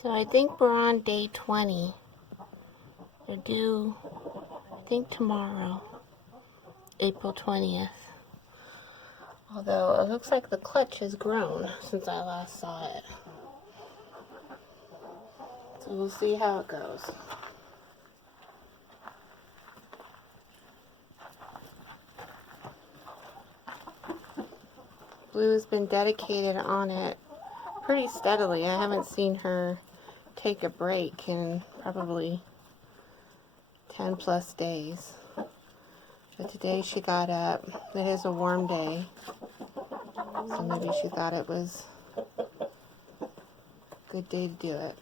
So I think we're on day 20. They're due, I think, tomorrow, April 20th. Although it looks like the clutch has grown since I last saw it. So we'll see how it goes. Blue has been dedicated on it pretty steadily. I haven't seen her take a break in probably 10 plus days. But today she got up. It is a warm day, so maybe she thought it was a good day to do it.